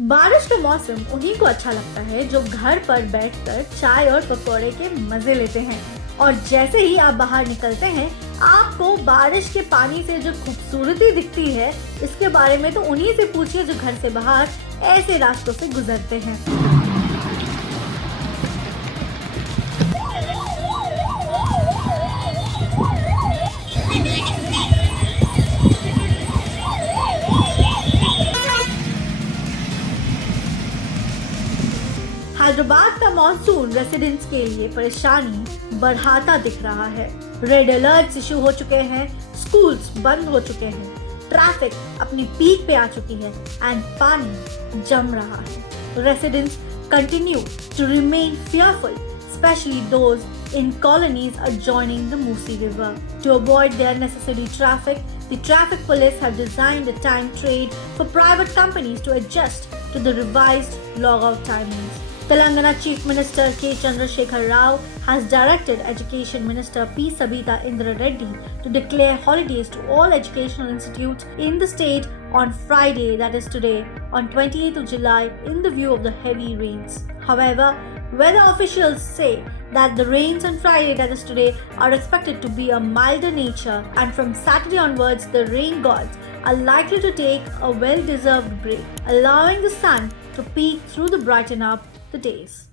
बारिश का मौसम उन्हीं को अच्छा लगता है जो घर पर बैठकर चाय और पकौड़े के मजे लेते हैं। और जैसे ही आप बाहर निकलते हैं, आपको बारिश के पानी से जो खूबसूरती दिखती है, इसके बारे में तो उन्हीं से पूछिए जो घर से बाहर ऐसे रास्तों से गुजरते हैं। हैदराबाद का मानसून रेसिडेंट्स के लिए परेशानी बढ़ाता दिख रहा है। रेड अलर्ट्स इशू हो चुके हैं, स्कूल्स बंद हो चुके हैं, ट्रैफिक अपनी पीक पे आ चुकी है एंड पानी जम रहा है। Residents continue to remain fearful, especially those in colonies adjoining the Musi River. To avoid their necessary traffic, the traffic police have designed a time trade for private companies to adjust to the revised logout timings. Telangana Chief Minister K. Chandrasekhar Rao has directed Education Minister P. Sabita Indra Reddy to declare holidays to all educational institutes in the state on Friday, that is today, on 28th of July, in the view of the heavy rains. However, weather officials say that the rains on Friday, that is today, are expected to be a milder nature, and from Saturday onwards, the rain gods are likely to take a well-deserved break, allowing the sun to peek through the brighten up the days.